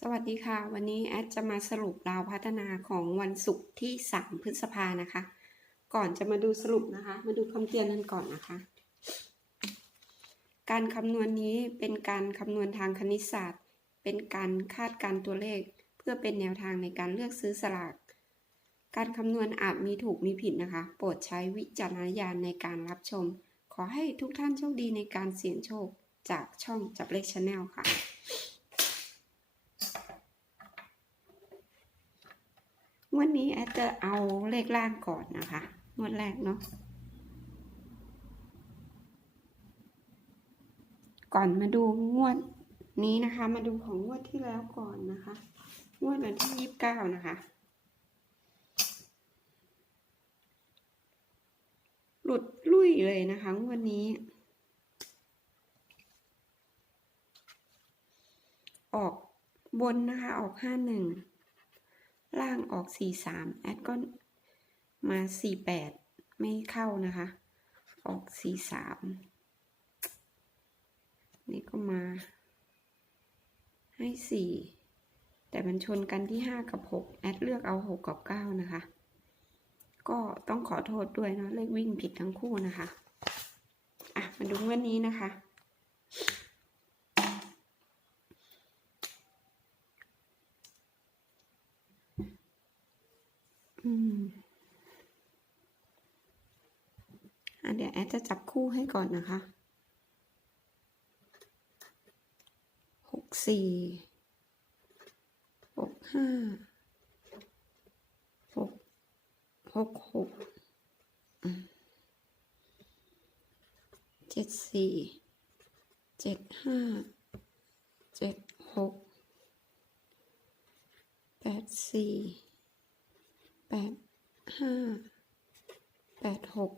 สวัสดีค่ะ วันนี้แอดจะมาสรุปราวพัฒนาของวันศุกร์ที่ 3 พฤษภานะคะ ก่อนจะมาดูสรุปนะคะ มาดูคำเตือนกันก่อนนะคะ การคำนวณนี้เป็นการคำนวณทางคณิตศาสตร์ เป็นการคาดการ์ตัวเลข เพื่อเป็นแนวทางในการเลือกซื้อสลาก การคำนวณอาจมีถูกมีผิดนะคะ โปรดใช้วิจารณญาณในการรับชม ขอให้ทุกท่านโชคดีในการเสี่ยงโชคจากช่องจับเลขชาแนลค่ะ งวันนี้แอดจะเอาเลขล่างก่อนนะคะ งวดแรกเนาะ ก่อนมาดูงวดนี้นะคะ มาดูของงวดที่แล้วก่อนนะคะ งวดวันที่ยี่สิบเก้านะคะ หลุดลุ่ยเลยนะคะงวดนี้ ออกบนนะคะ ออกห้าหนึ่ง ล่างออก 43 แอดก็มา 48 ไม่เข้านะคะ ออก 43 นี่ก็มาให้ 4 แต่มันชนกันที่ 5 กับ 6 แอดเลือกเอา 6 กับ 9 นะคะ ก็ต้องขอโทษด้วยเนาะเลขวิ่งผิดทั้งคู่นะคะ อะ มาดูวันนี้นะคะ อืมอะเดี๋ยวแอด จะจับคู่ให้ก่อนนะคะหกสี่หกห้าหกหกหกเจ็ดสี่เจ็ดห้าเจ็ดหกแปดสี่แปดห้าแปดหก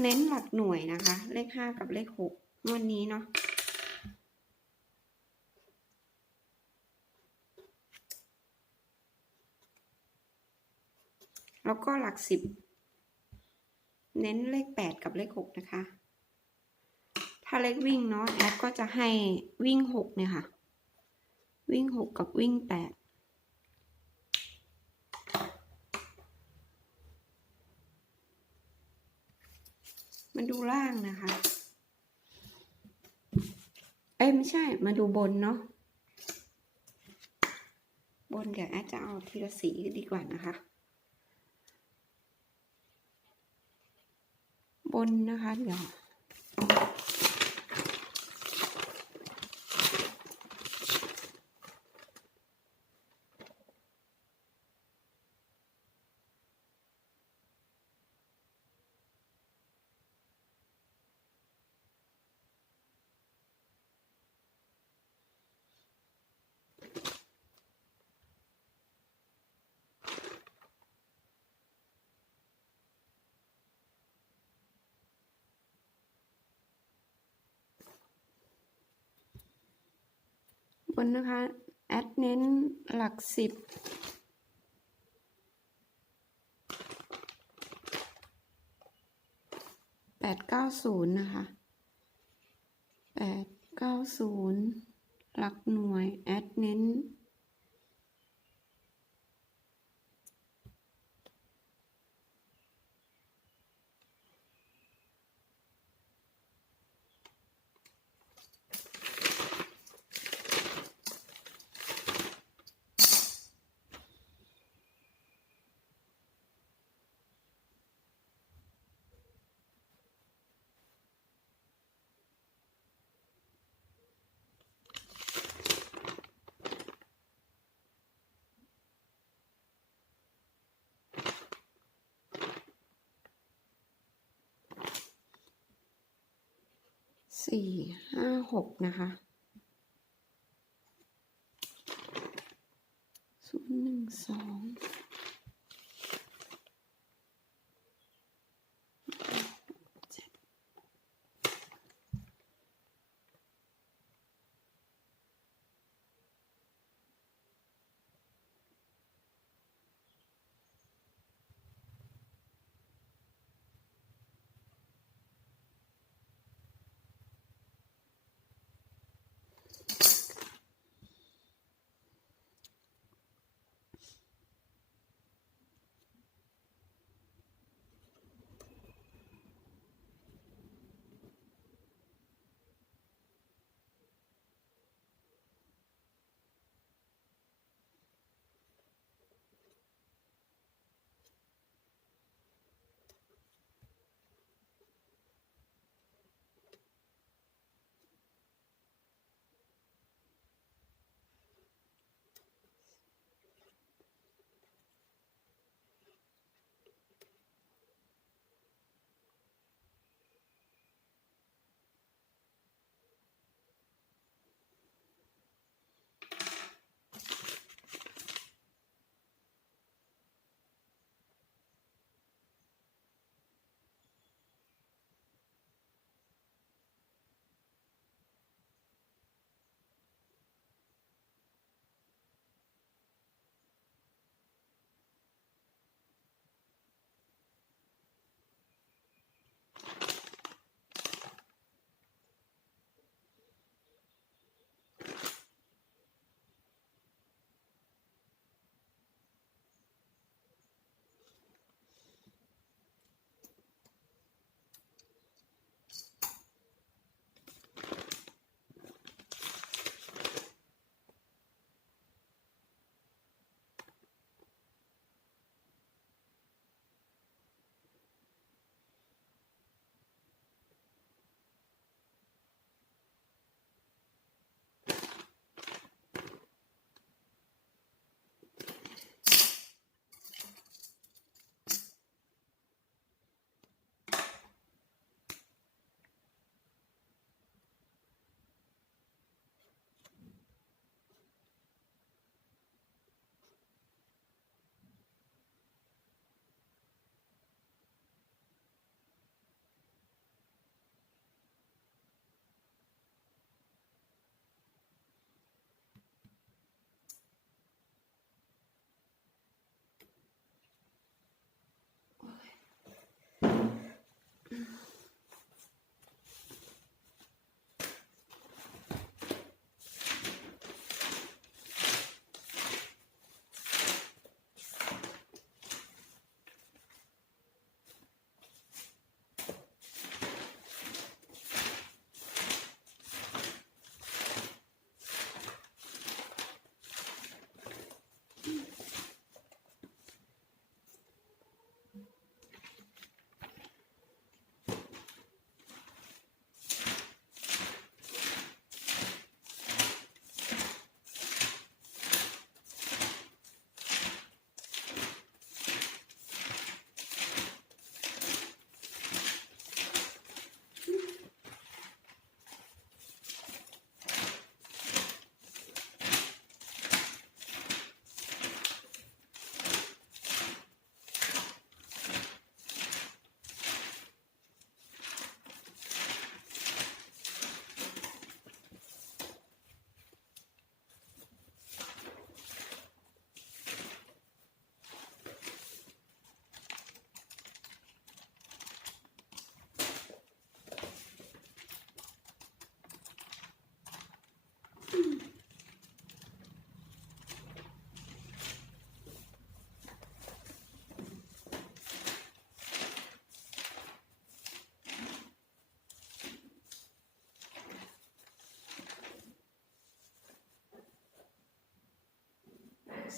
เน้นหลักหน่วยนะคะ เลขห้ากับเลขหกวันนี้เนาะแล้วก็หลักสิบเน้นเลขแปดกับเลขหกนะคะ ถ้าเลขวิ่งเนาะแอดก็จะให้วิ่งหกเนี่ยค่ะ วิ่งหกกับวิ่งแปด มาดูล่างนะคะ เอ้ยไม่ใช่ มาดูบนเนาะ บนเดี๋ยวแอดจะเอาทีละสีดีกว่านะคะ บนนะคะ เดี๋ยว นนะคะ แอดเน้นหลักสิบแปดเก้าศูนย์นะคะแปดเก้าศูนย์หลักหน่วย แอดเน้น สี่ห้าหกนะคะศูนย์หนึ่งสอง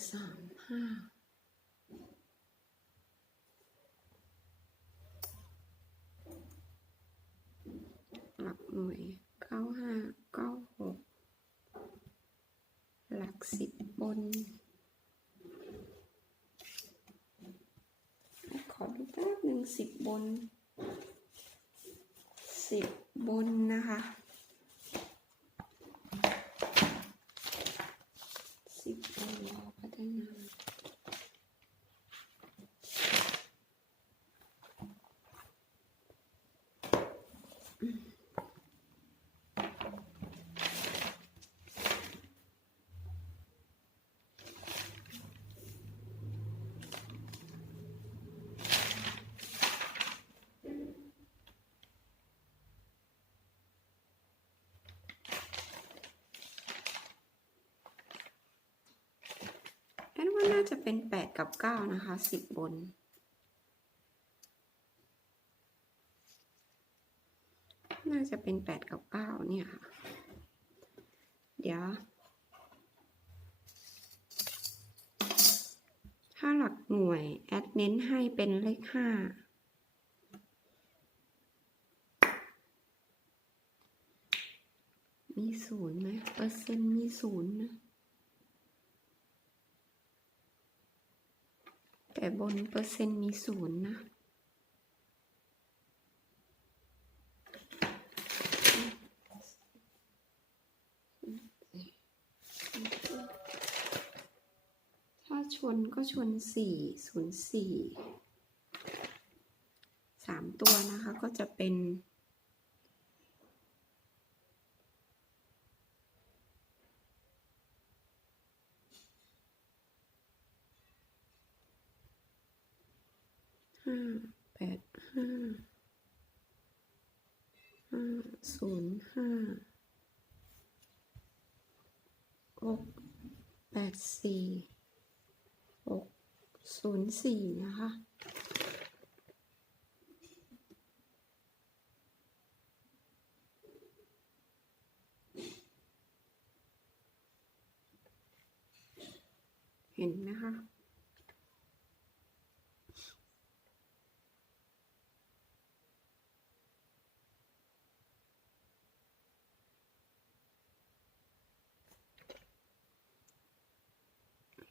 สามห้าหลักหน่วยเก้าห้าเก้าหกหลักสิบบน ขอดูแป๊บหนึ่งสิบบนสิบบนนะคะ สิบบนรอพัฒนา แอ น่าจะเป็นแปดกับเก้านะคะสิบบน น่าจะเป็นแปดกับเก้าเนี่ยค่ะ เดี๋ยว ถ้าหลักหน่วย แอดเน้นให้เป็นเลขห้ามีศูนย์ไหมเปอร์เซ็นต์มีศูนย์นะ แต่บนเปอร์เซ็นต์มีศูนย์นะ ถ้าชนก็ชนสี่ศูนย์สี่สามตัวนะคะก็จะเป็น ห้าแปดห้าห้าศูนย์ห้าหกแปดสี่หกศูนย์สี่นะคะเห็นไหมคะ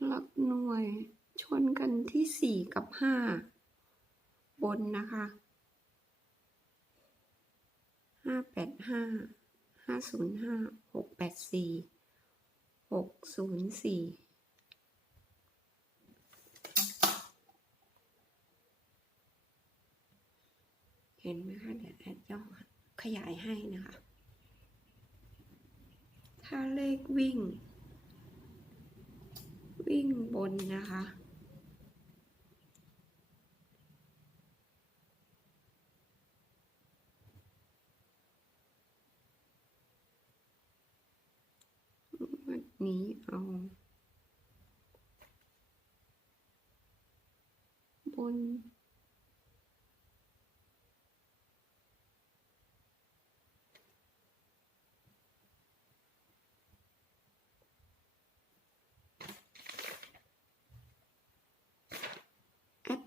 หลักหน่วย ชนกันที่สี่กับห้าบนนะคะห้าแปดห้าห้าศูนย์ห้าหกแปดสี่หกศูนย์สี่เห็นไหมคะเดี๋ยวแอดย่อขยายให้นะคะ ถ้าเลขวิ่ง วิ่งบนนะคะ วันนี้เอาบน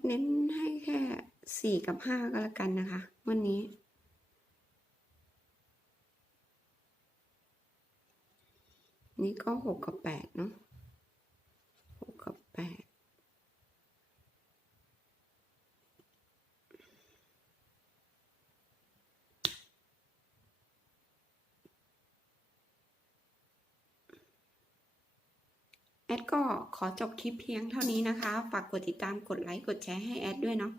เน้นให้แค่สี่กับห้าก็แล้วกันนะคะ วันนี้ นี่ก็หกกับแปดเนาะหกกับแปด แอดก็ขอจบคลิปเพียงเท่านี้นะคะ ฝากกดติดตามกดไลค์กดแชร์ให้แอดด้วยเนาะ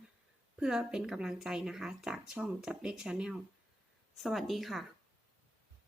เพื่อเป็นกำลังใจนะคะ จากช่องจับเลขชาแนลสวัสดีค่ะ